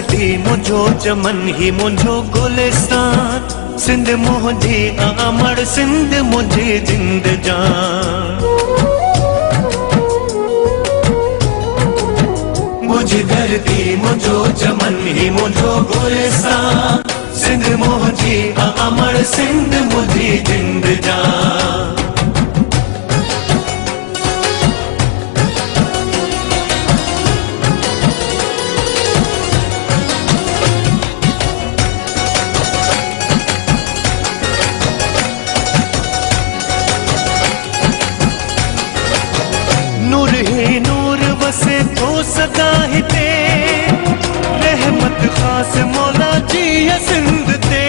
धरती मुझो चमन ही मुझो गुलिस्तान, सिंध मुझी अमर सिंध मुझी जिंद जान। मुझी धरती मुझो चमन ही मुझो गुलिस्तान, सिंध मुझी अमर सिंध मुझी जिंद जान। नूर ही नूर वसे तो सदा ही ते, रहमत खास मौला जी सिंध ते।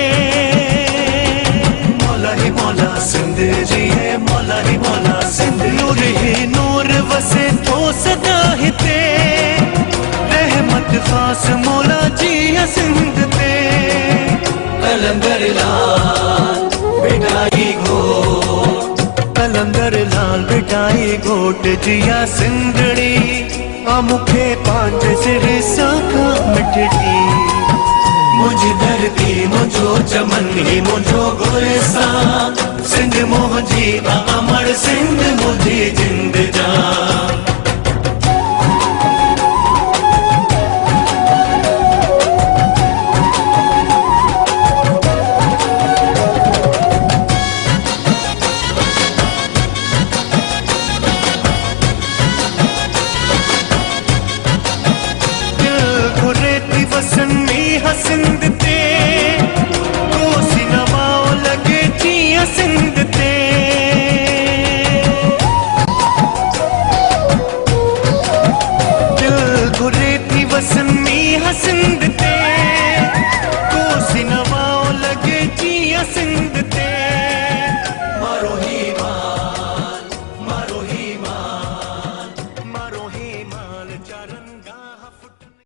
मौला ही मौला सिंध जी है, मौला ही मौला सिंध। नूर ही नूर वसे तो सदा ही ते, रहमत खास मौला जी सिंध ते। कलंदर लाल बिटाई घोट, कलंदर लाल बिटाई घोट जिया सिंधड़ी, मुखे पांच सिर साखा मिठड़ी। मुझी धरती मुझो चमन ही मुझो गुलिस्तान, सिंध मुझी अमर सिंध